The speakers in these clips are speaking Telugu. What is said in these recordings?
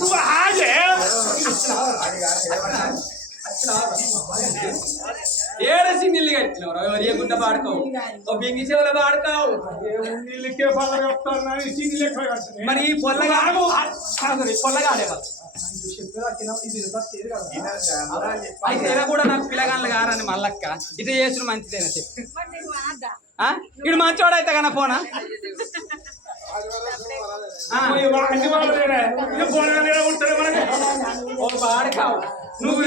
నువ్వు ఆగే. కట్టినవరా పాడుకోవు. ఓ బింగి చెవుల పాడుకోవు. నీళ్ళకే. మరి ఈ పొల్లగాడు పొల్లగాడే అయితే కూడా నాకు పిల్లగాళ్ళు గారని మల్లక్క. ఇది చేసిన మంచిదేనా చెప్పి? ఇడు మంచోడు అయితే కన్నా పాడుకావు నువ్వు?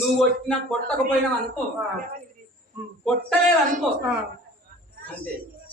నువ్వు కొట్టినా కొట్టకపోయినా అనుకో. కొట్టలేదు అనుకో అంతే.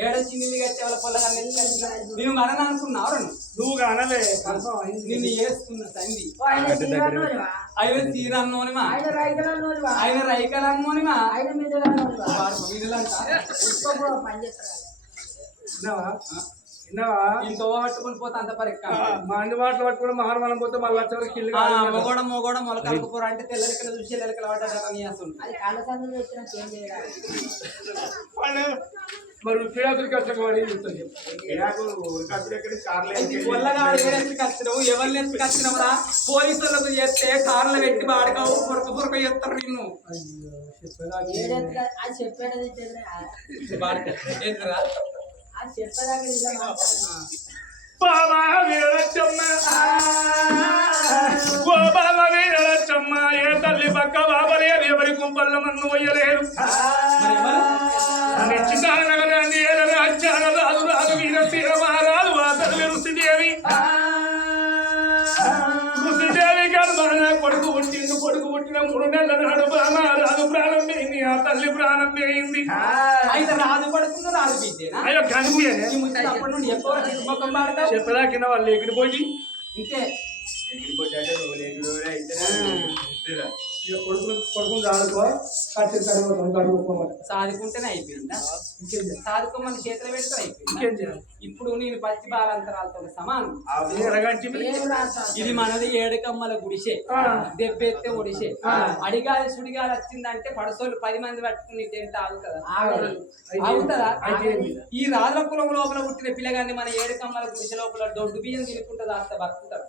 ఏడొచ్చి నిన్ను కట్టే వాళ్ళ పొల్లగా నేను అనను అనుకున్నావు నువ్వు కానలే నిన్ను వేస్తున్న సంధి. ఆయన తీరన్నోనిమా ఆయన రైకలన్నోనిమా విన్నావా ఇంత పట్టుకుని పోతే అంత పరిక్క మా అందుబాటులో పట్టుకుని మహారమణం పోతే మళ్ళీ. మొగోడ అంటే తెల్లరికలు చూసి మరి వాడు ఏం వచ్చినవరా పోలీసులకు చేస్తే కార్లు పెట్టి వాడకావు పొరక పొరక చేస్తారు నిన్ను. ఏంటిరా? బాబా వీరలచ్చమ్మ. ఓ బాబా వీరలచ్చమ్మ ఏ తల్లి పక్క బాబలే ఎవరి కుంపల్లో మన్ను వయ్యలేరు మరి ఎవరు? నగరాన్ని ఏలని అచ్చాన రాదు రాదు వీర తీర మహారాజు ఆ తల్లి ఋషిదేవి. ఋషిదేవి గర్భాన కొడుకు పుట్టిండు కొడుకు పుట్టిన మూడు నెలల నాడు బామ రాదు ప్రాణం పోయింది ఆ తల్లి ప్రాణం పోయింది అయితే రాజు పడుతుందో రాజు బిడ్డేనా? అయ్యో పాడతావు? చెప్పదా కింద వాళ్ళు ఎగిరి పోయి. ఇంతే. ఇక కొడుకులు రాడుకో సాదుకుంటేనే అయిపోయిందా? సాదుకోమని చేతులు పెడితే అయిపోయింది? ఇప్పుడు నేను పచ్చి బాలంతరాలతో సమానం. ఇది మనది ఏడుకమ్మల గుడిసే. దెబ్బెత్తే ఒడిసే. అడిగాలి సుడిగాలి వచ్చిందంటే పడసోళ్ళు పది మంది పట్టుకుని తింటే ఆగుతుందా? ఈ రాజుల కులం లోపల పుట్టిన పిల్లగాన్ని మన ఏడుకమ్మల గుడిసె లోపల దొడ్డు బియ్యం తినుకుంటుంది అంత బతుకుతాడు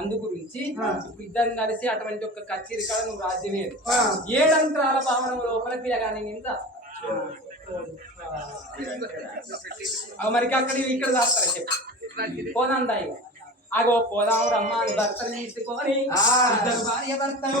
అందు గురించి. ఇప్పుడు ఇద్దరం కలిసి అటువంటి ఒక కచేరి కాడ నువ్వు రాజ్యమే. ఏడంతరాల భావన లోపల పిల్లగాని నింద అవి మరి అక్కడ ఇక్కడ దాస్తారా చెప్పు. పోదాం దాయి అగో పోదాం రమ్మ అని భర్తను తీసుకొని ఇద్దరు భార్య భర్తలు.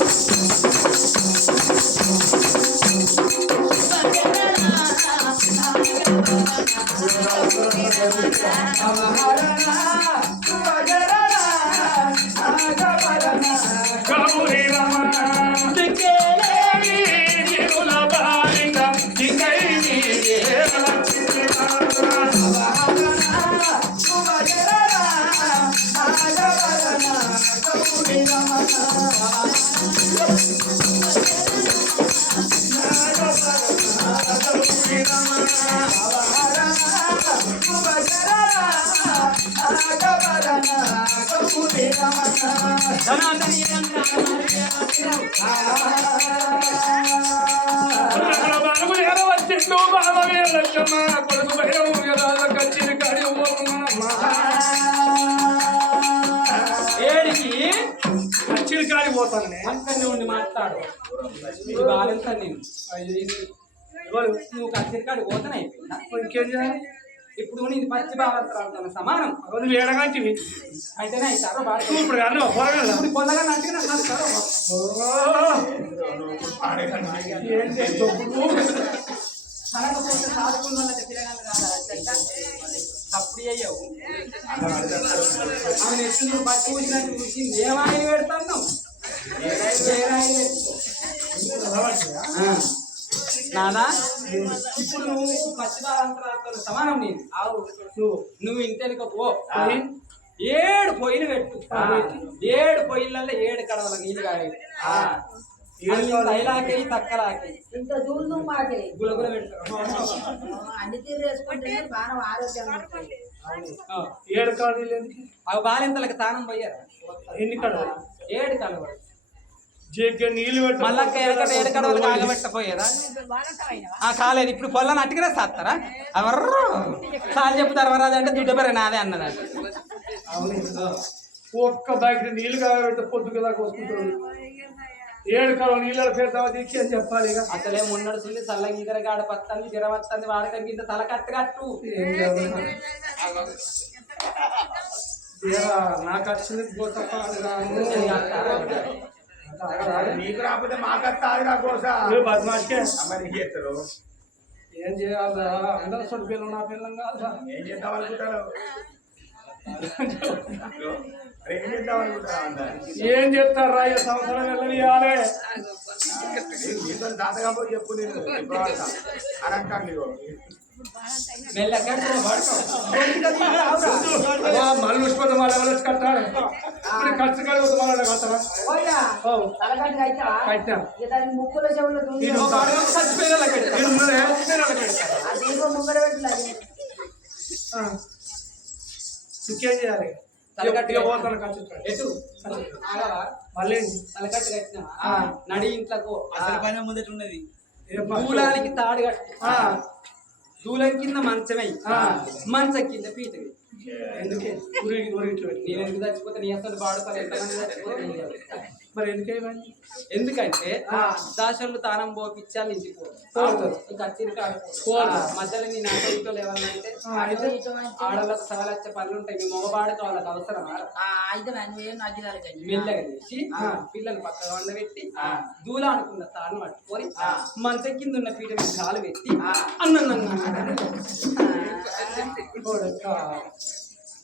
हमारा ఏడికి? పోతాను అక్కడనే ఉండి మాట్లాడు ఇది బాగా నేను నువ్వు కచేరి కాడికి పోతానే అయిపోయిందా? ఇంకేం చేయాలి? ఇప్పుడు నీది పచ్చి భావత్రాలతో సమానం. నువ్వు ఏడగంటివి అయితేనే అవుతారో బాగా ఇప్పుడు అన్న పొరగలదా ఇప్పుడు తొక్కుడు కనకపోతే సాధుకున్న వాళ్ళకి పిల్లగాళ్ళు కాదా? అప్పుడు అయ్యావు ఆమె ఎత్తు నువ్వు పచ్చి కూర్చున్నట్టు కూర్చుంది ఏమాయిలు పెడతాను నాదా ఇప్పుడు నువ్వు పశ్చిమాంతరాలతో సమానం నేను. ఆవు. నువ్వు నువ్వు ఇంటెనక పో. ఏడు పొయ్యిలు పెట్టు. ఏడు పొయ్యిలలో ఏడు కడవల నీళ్ళు కాయ తైలాకి తక్కలాకి. ఇంత దూరం మాటే గులగుల పెడతారు. అన్ని బాగా ఏడు కాదు ఎందుకు? అవి బాలింతలకు తానం పోయారు. ఎన్ని కడవలు? ఏడు కడవ జగ్గే నీళ్ళు పెట్టు మళ్ళక్క ఎడకట ఏడు కడవలు కాగబెట్టపోయారా ఆ కాలేదు ఇప్పుడు పొల్లని అట్టుకునే సాస్తారా ఎవర్రు సార్ చెప్తారు వరాదు అంటే దుడ్డు పేరు నాదే అన్నది ఒక్క బకెట్ నీళ్ళు కాగబెట్టి పొద్దుకు దాకా వస్తుంటాడు ఏడు కాలం నీళ్ళ పెడతావా దిక్కి అని చెప్పాలి ఇక. అసలే మొన్నడు సుల్లి చల్ల గీదర గాడ పత్తంది జ్వరం వస్తుంది వాడకం కింద తల కట్టు కట్టు. నాకు వచ్చింది గోసపాడు నీకు రాకపోతే మాకత్తాదిరా కోస? బద్మాష్కే? మరి చేస్తారు ఏం చేయాలి అందరూ సొంత పిల్లలు నా పిల్లం కాదురా. ఏం చేద్దాం అనుకుంటారు? ఏం చెప్తారు రా ఈ సంవత్సరం వెళ్ళనియాలే. మీతో దాతగా పోయి చెప్పు నేను. ఎప్పుడు వాడతా మళ్ళీ కట్టాలి ఇప్పుడు ఖర్చు ఇక చేయాలి మళ్ళీ? తలకట్టు నడి ఇంట్లకు అసలు పైన ముందట ఉన్నది దూలానికి తాడు కట్టు దూలం కింద మంచమై. మంచం కింద పీట వేయి. ఎందుకే నేను ఎందుకు చచ్చిపోతే నీ అసలు పాడుతాను ఎంతమంది చచ్చిపోతా. మరి ఎందుకేమని ఎందుకంటే. దాసోళ్ళు తానం పోపించాలి ఇంటికి పోతారు. ఇంకా. మధ్యలో నేను ఆటోతో లేవాలంటే ఆడవాళ్ళకి సవాలచ్చే పనులు ఉంటాయి మీ మగవాడికి వాళ్ళకి కానీ మెల్లగా ఆ. పిల్లలు పక్కన వండబెట్టి దూల అనుకున్న తాను పట్టుకొని మంచం కింద ఉన్న పీట మీద కాలు పెట్టి అన్న.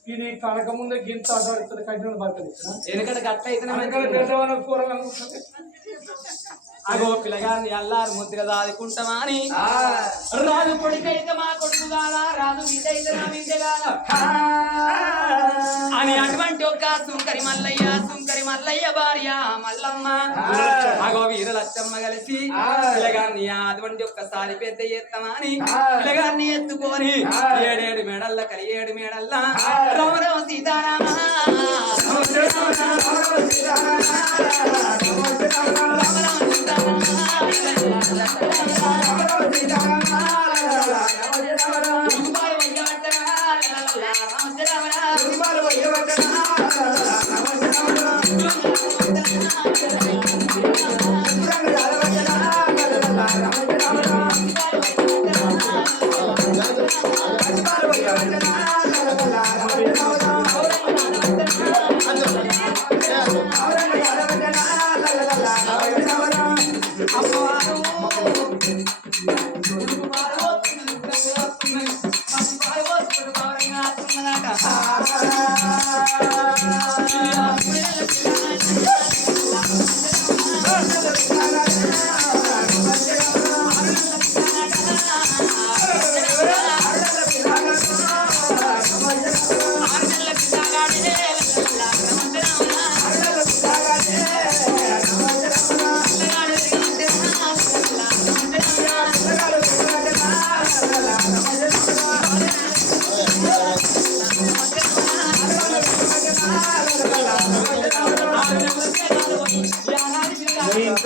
ఇది కనక ముందే గింత అడ్డాడుతుంది కట్టిన బతకదు వెనకట గట్ట అగో పిల్లగాన్ని అల్లారు ముద్దుగా దాదుకుంటామా అని. రాజు కొడుకైతే మా కొడుకు కాదా రాజు బిడ్డైతే నా బిడ్డ కాదా అని అటువంటి ఒక సుంకరి మల్లయ్య సుంకరి మల్లయ్య భార్య మల్లమ్మ. అగో వీర లచ్చమ్మ కలిసి పిల్లగాన్ని అటువంటి ఒక్కసారి పెద్ద ఎత్తమా అని పిల్లగాన్ని ఎత్తుకొని ఏడేడు మేడల్ల కలి ఏడు మేడల్ల రమరమ సీతారామ. తాత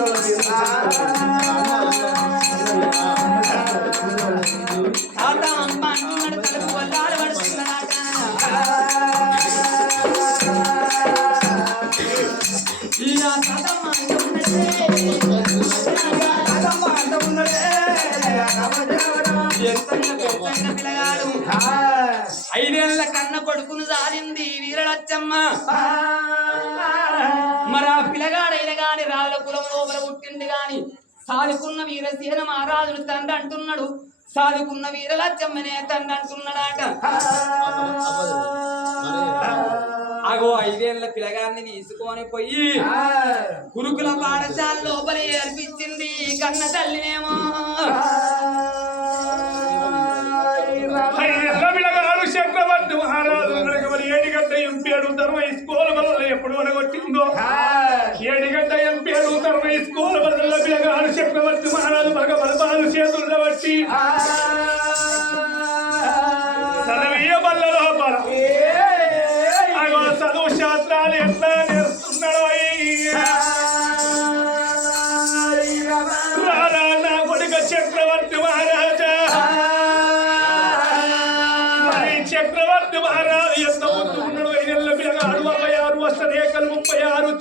Show you how. సాధుకున్న వీరసేన మహారాజుడు తండ్రి అంటున్నాడు సాధుకున్న వీరలచ్చమ్మనే తండ్రి అంటున్నాడట అగో ఐదేళ్ళ పిలగాన్ని తీసుకొని పోయి గురుకుల పాఠశాల లోపలి ఏర్పించింది కన్న తల్లినేమో చక్రవర్తి మహారాజు ఏడిగడ్డ ఎంపీ అడుగుతారు ఈ స్కూల్ బదులు ఎప్పుడు అనగొట్టిందో ఏడిగడ్డ ఎంపీ అడుగుతారు ఈ స్కూల్ బదులు చెప్పవచ్చు మహారాజు భగవల్పాలు చేతుల్లో బట్టి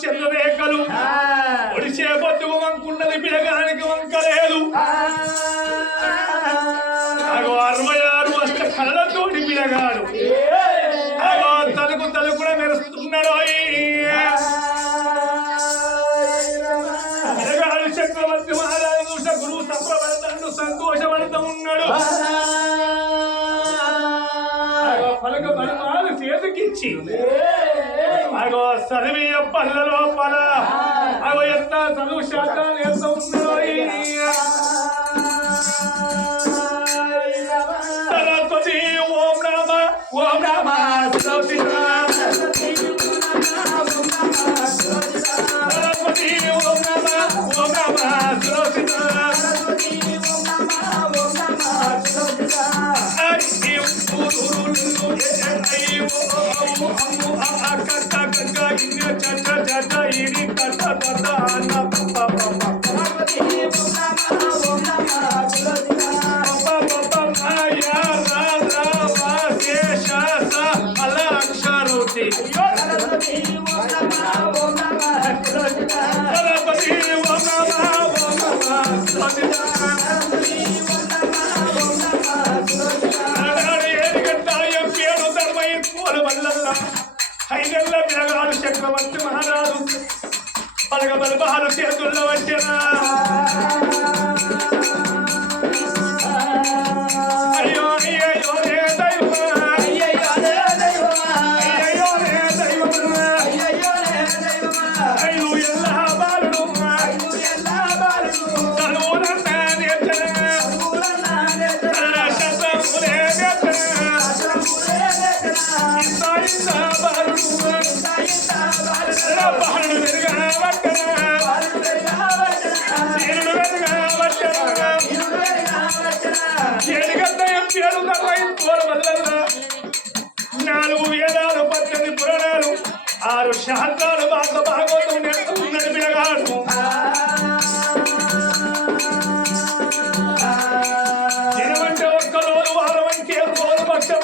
చెల్ల రేఖలు ఒడిసే బతుకు వంకున్నది పిలగానికి వంక లేదు అరవై ఆరు వస్తే కళ్ళతోటి పిలగాడు. తలుకు తలుకున మెరుస్తున్నాడు పిలగాడు చక్రవర్తి మహారాజు చూస గురువు సంప్రవర్తను సంతోషపడుతూ ఉన్నాడు పలుక పలుమాలు చేతికిచ్చి. అగో చదివి పల్ల లోపల. అగో ఎంత చదువు శాతాలు ఎంత ఉందో సరస్వతి ఓం రామ ఓం రామ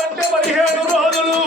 అంటే పదిహేను రోజులు.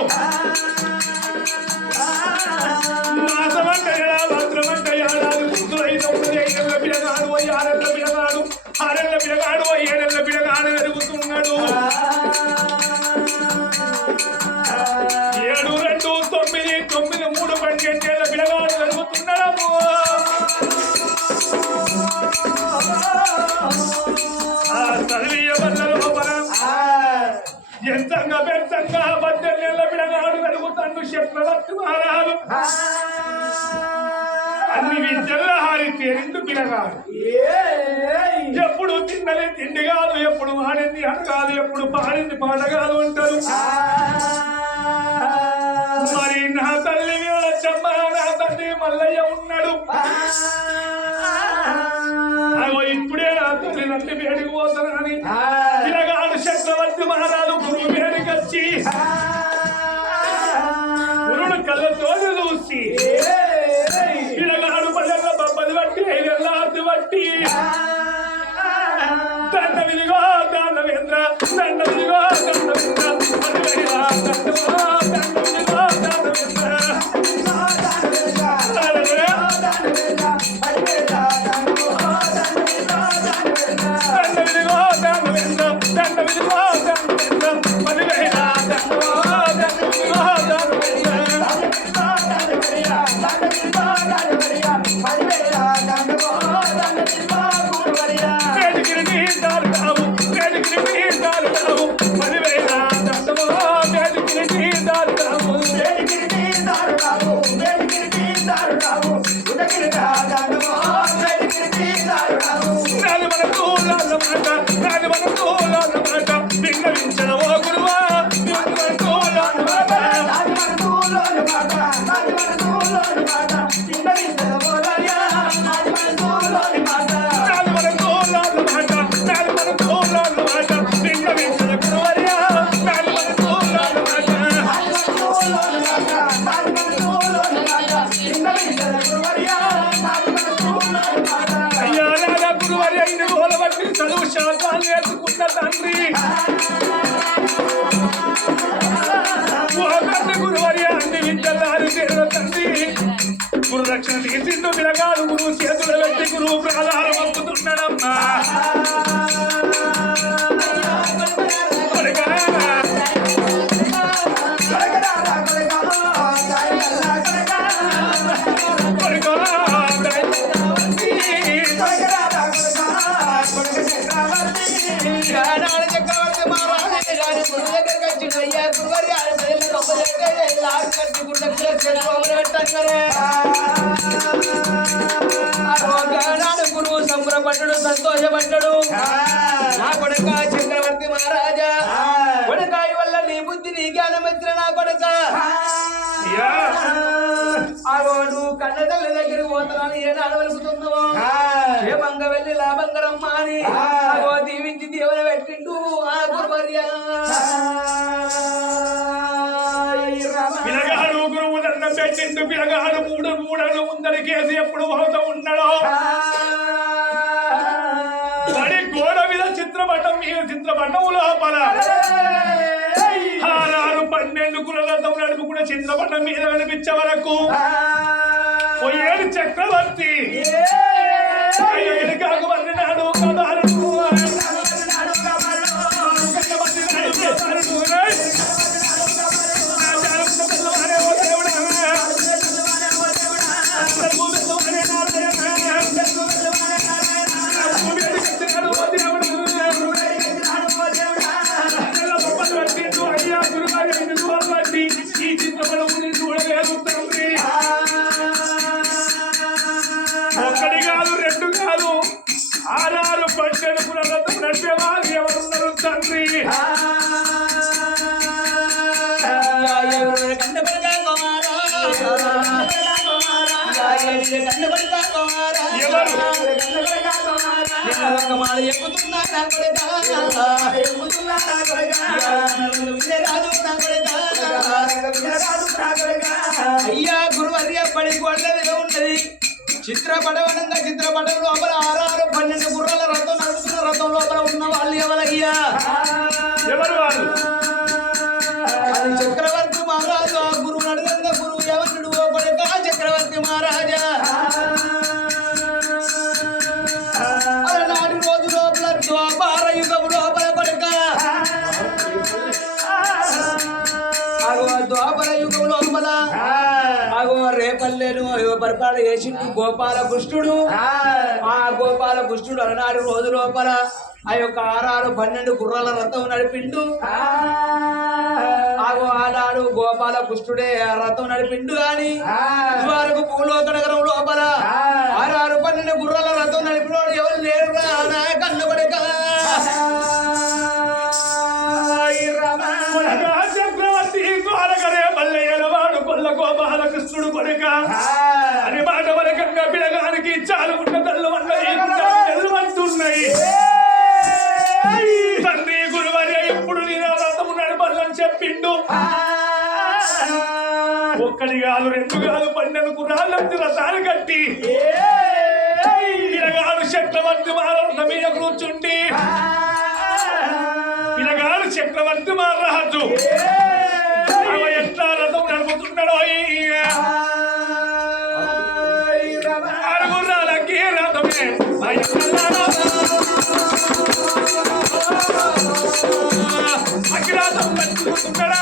Bye. చదువు శాస్త్రాలు నేర్చుకున్న తండ్రి గురువరి అన్ని విద్యలారి తీరు తండ్రి గురు రక్షణ తీసిండు పిలగాడు గురువు చేతులు పెట్టి గురువు ప్రాధారం పంపుతున్నాడమ్మా లాగు కట్టి గుడ్డకు చెరుకోమని పెట్టంగానే. ఆ రోజానాడు గురువు సంబరపడ్డాడు సంతోషపడ్డాడు నా కొడుక చక్రవర్తి మహారాజా. కొడుక వల్ల నీ బుద్ధి నీ జ్ఞానం వచ్చిన నా కొడుక. నువ్వు కన్న తల్లి దగ్గర పోతున్నాను ఏ నాడు వెలుగుతున్నావో క్షేమంగా వెళ్ళి లాభంగా రమ్మా అని ఆగో దీవించి దేవుని పెట్టిండు ఆ గురువర్య పెట్టిండు పిలగాడు మూడు మూడలు ముందరికేసి ఎప్పుడు పోతూ ఉన్నాడో? వాడి గోడ మీద చిత్రపటం మీద చిత్రపటం లోపల ఆరారు పన్నెండు కులలతో నడుపుకున్న చిత్రపటం మీద కనిపించే వరకు చక్రవర్తి. అయ్యో ఎనకాకు మర్రినాడు చిత్రపటవనంగా చిత్రపటం లోపల ఆరారు పన్నెండు గుర్రాల రథం నడుస్తున్న రథం లోపల ఉన్న వాళ్ళు ఎవరయ్యా? ఎవరు వాళ్ళు చేసిండు గోపాల కృష్ణుడు ఆ గోపాల కృష్ణుడు అలనాడు రోజు లోపల ఆ యొక్క ఆరారు పన్నెండు గుర్రాల రథం నడిపిండు. ఆగో ఆనాడు గోపాల కృష్ణుడే ఆ రథం నడిపిండు గాని ఇదివరకు భూలోక నగరం లోపల ఆరారు పన్నెండు గుర్రాల రథం నడిపినోడు ఎవరు లేరు నా కన్ను కొడుక. కొడకా చక్రవర్తి ద్వారకరే మల్లయ్యల వాడు కొల్ల గోపాల కృష్ణుడు కొడుక ఒక్కడి కాదు రెండు కాదు పన్నెండు కుర్రాళ్ళంటి రథాలు కట్టి. పిలగాడు చక్రవర్తి మారన్న మీద కూర్చుండి. పిలగాడు చక్రవర్తి మహారాజు ఎట్లా రథం నడుపుతున్నాడో ఆరుగుర్రాలకి రథమే. అగ్రాతం పట్టుకుంటున్నాడా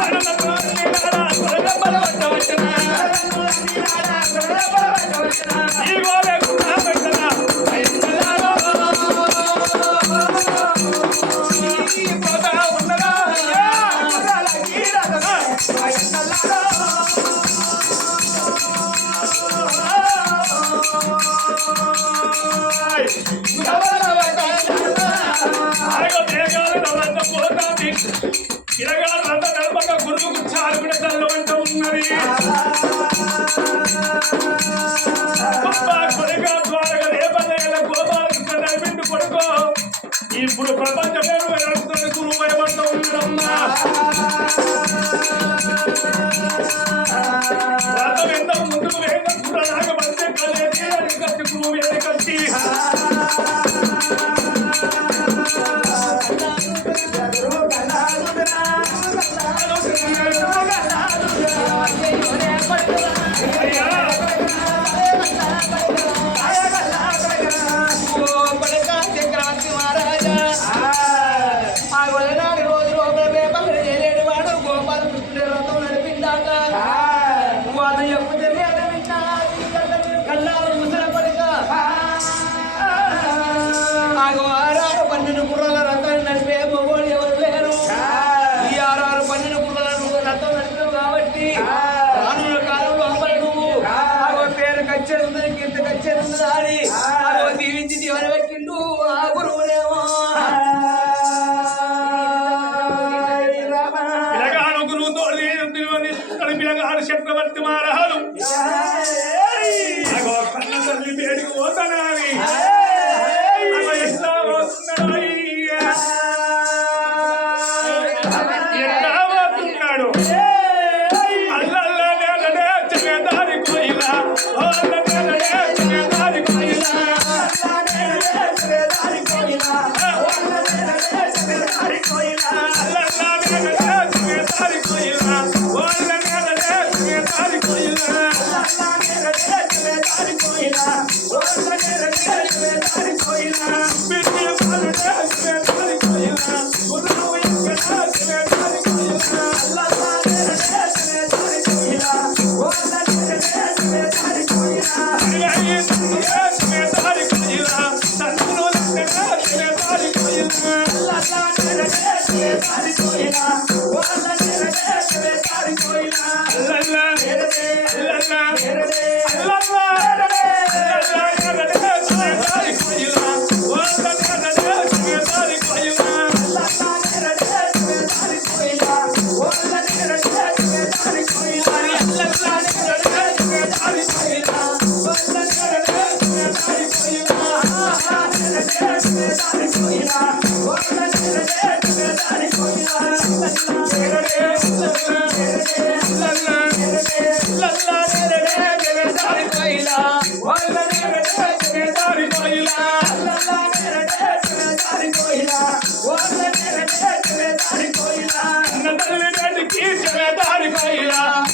Para Yes.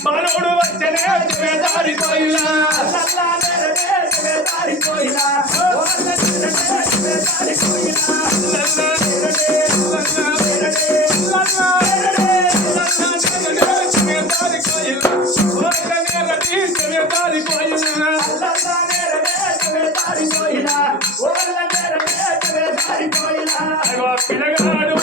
మనోడు వచ్చనే చెమేదారి కోయిలా పిల్లగాడు.